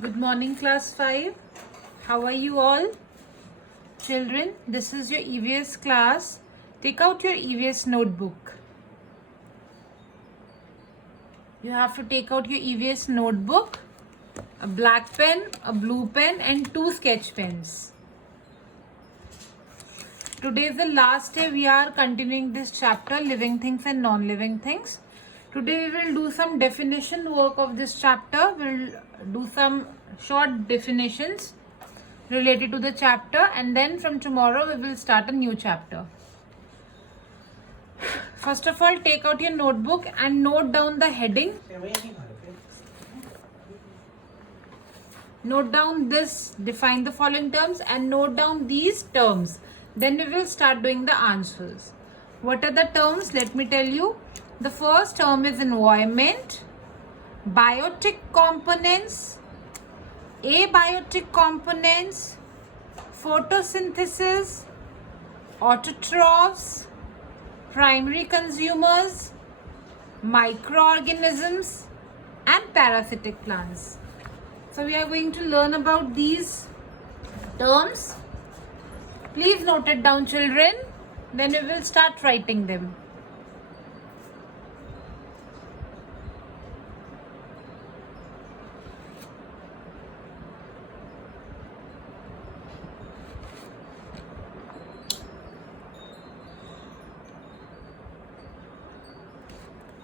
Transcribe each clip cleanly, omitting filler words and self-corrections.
Good morning, class 5. How are you all? Children, this is your EVS class. Take out your EVS notebook. You have to take out your EVS notebook, a black pen, a blue pen, and 2 sketch pens. Today is the last day we are continuing this chapter, living things and non-living things. Today we will do some definition work of this chapter. We'll do some short definitions related to the chapter, and then from tomorrow we will start a new chapter. First of all, take out your notebook and note down the heading. Note down this, define the following terms, and note down these terms. Then we will start doing the answers. What are the terms? Let me tell you. The first term is environment, biotic components, abiotic components, photosynthesis, autotrophs, primary consumers, microorganisms, and parasitic plants. So we are going to learn about these terms. Please note it down, children. Then we will start writing them.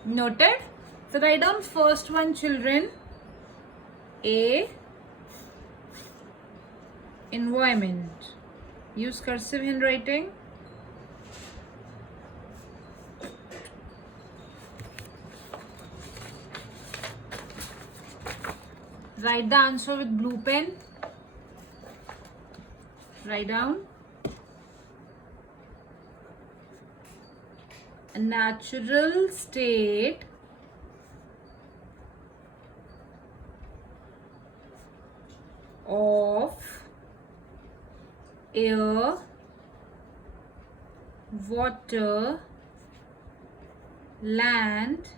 Noted? So write down first one, children. A, environment. Use cursive handwriting. Write the answer with blue pen. Write down. A natural state of air, water, land,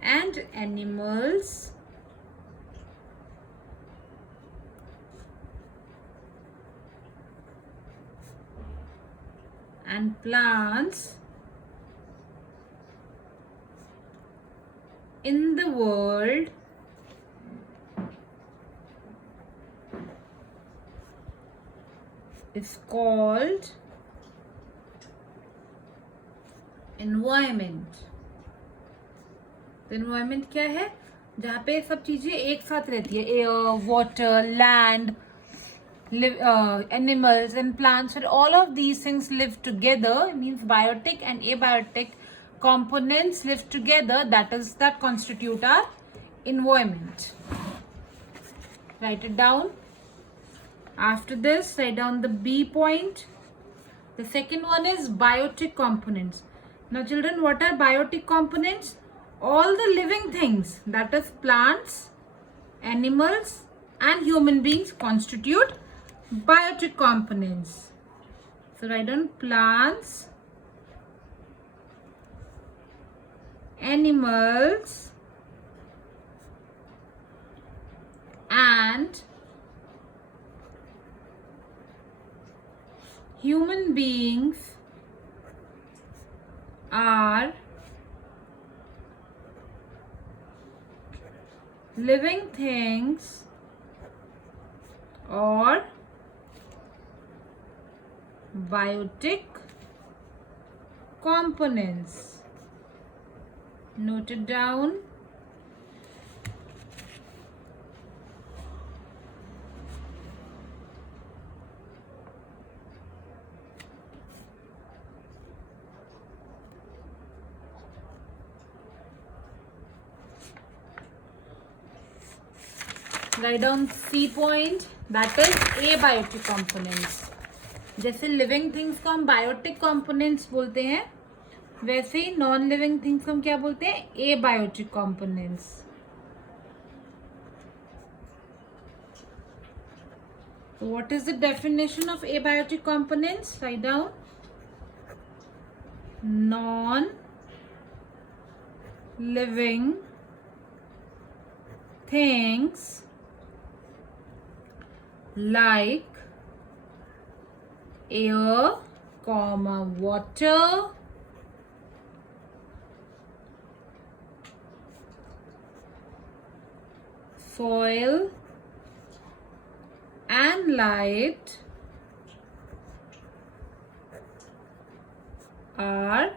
and animals and plants in the world is called environment. तो environment क्या है? जहाँ पे सब चीजें एक साथ रहती है. Air, water, land, animals and plants, where all of these things live together. It means biotic and abiotic components live together. That constitute our environment. Write it down. After this, write down the B point. The second one is biotic components. Now children, what are biotic components? All the living things, that is plants, animals and human beings, constitute biotic components. So write down plants, animals and human beings are living things or biotic components. Note it down. Write down C point, that is abiotic components. जैसे living things को हम biotic components बोलते हैं, वैसे ही non living things को हम क्या बोलते हैं? Abiotic components. What is the definition of abiotic components? Write down. Non-living things like air, water, soil and light are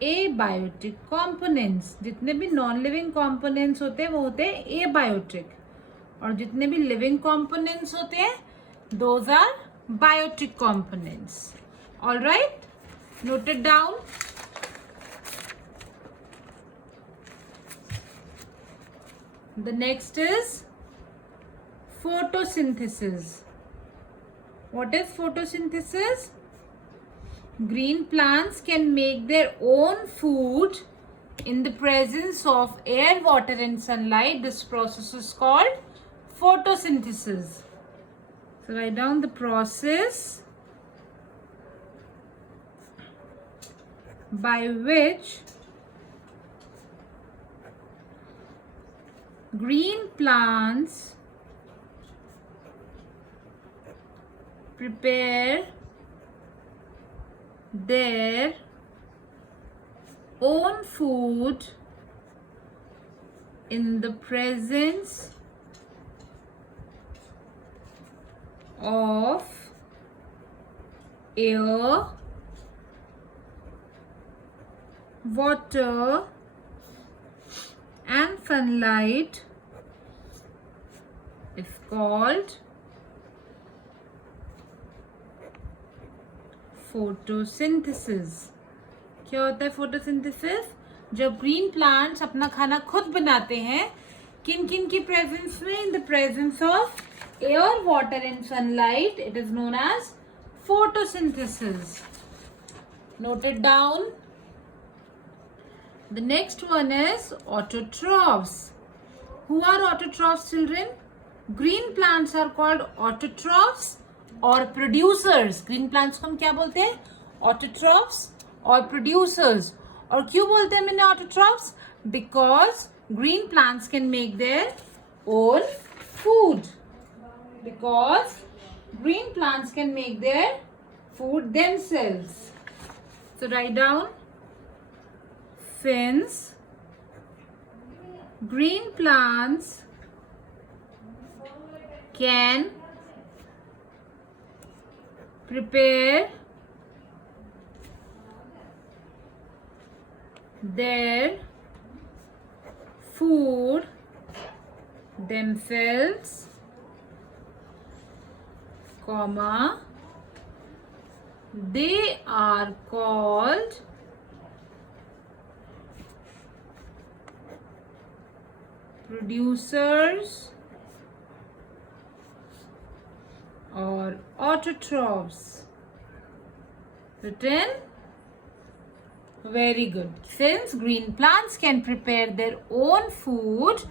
abiotic components. जितने भी नॉन लिविंग components होते हैं वो होते हैं abiotic, और जितने भी लिविंग components होते हैं those are biotic components. All right, note it down. The next is photosynthesis. What is photosynthesis? Green plants can make their own food in the presence of air, water and sunlight. This process is called photosynthesis. So write down the process by which green plants prepare their own food in the presence of air, water and sunlight is called photosynthesis. क्या होता है photosynthesis? जब green plants अपना खाना खुद बनाते हैं, किन किन की presence में? In the presence of air, water and sunlight, it is known as photosynthesis. Note it down. The next one is autotrophs. Who are autotrophs, children? Green plants are called autotrophs or producers. Green plants को हम क्या बोलते हैं? Autotrophs or producers. और क्यों बोलते हैं मैंने autotrophs? Because green plants can make their own food. Because green plants can make their food themselves. So write down. Since green plants can prepare their food themselves, they are called producers or autotrophs. Written? Very good. Since green plants can prepare their own food,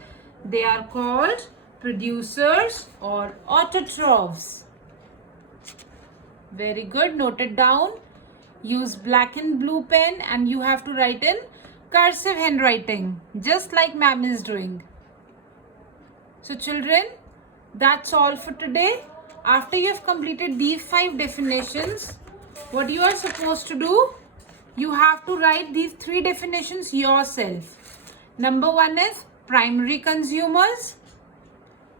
they are called producers or autotrophs. Very good. Note it down. Use black and blue pen and you have to write in cursive handwriting, just like ma'am is doing. So children, that's all for today. After you have completed these 5 definitions, what you are supposed to do? You have to write these 3 definitions yourself. Number 1 is primary consumers.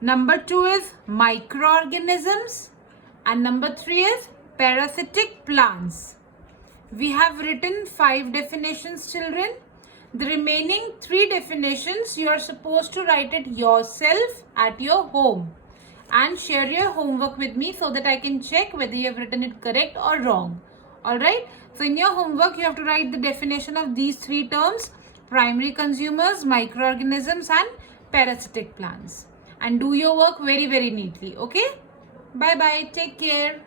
Number 2 is microorganisms. And number 3 is parasitic plants. We have written 5 definitions, children. The remaining 3 definitions you are supposed to write it yourself at your home and share your homework with me so that I can check whether you have written it correct or wrong. Alright, so in your homework you have to write the definition of these 3 terms: primary consumers, microorganisms and parasitic plants, and do your work very neatly. Okay, bye bye, take care.